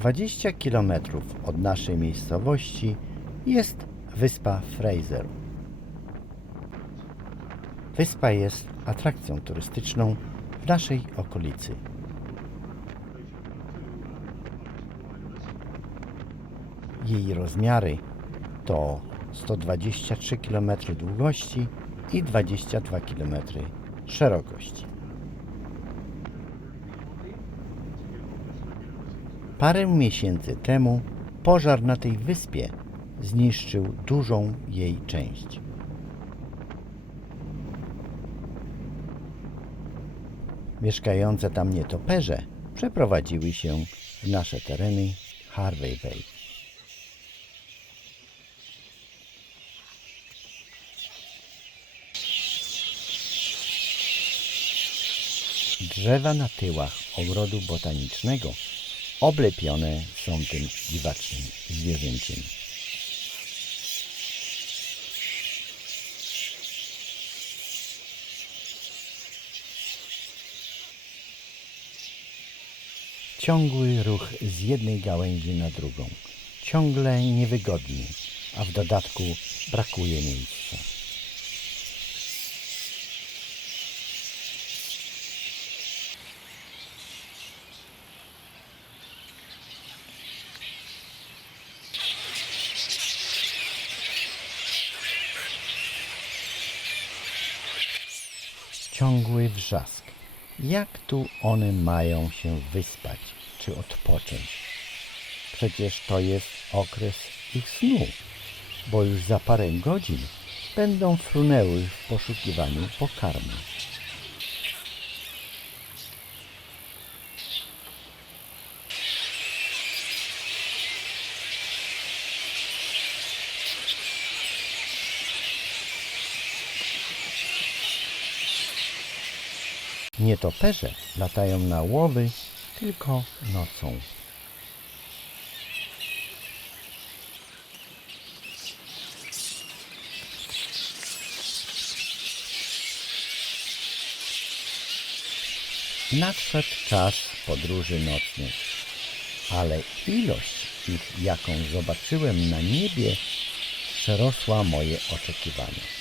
20 km od naszej miejscowości jest wyspa Fraser. Wyspa jest atrakcją turystyczną w naszej okolicy. Jej rozmiary to 123 km długości i 22 km szerokości. Parę miesięcy temu pożar na tej wyspie zniszczył dużą jej część. Mieszkające tam nietoperze przeprowadziły się w nasze tereny Harvey Bay. Drzewa na tyłach ogrodu botanicznego oblepione są tym dziwacznym zwierzęciem. Ciągły ruch z jednej gałęzi na drugą. Ciągle niewygodnie, a w dodatku brakuje miejsca. Ciągły wrzask. Jak tu one mają się wyspać czy odpocząć? Przecież to jest okres ich snu, bo już za parę godzin będą frunęły w poszukiwaniu pokarmu. Nietoperze latają na łowy tylko nocą. Nadszedł czas podróży nocnych, ale ilość ich, jaką zobaczyłem na niebie, przerosła moje oczekiwania.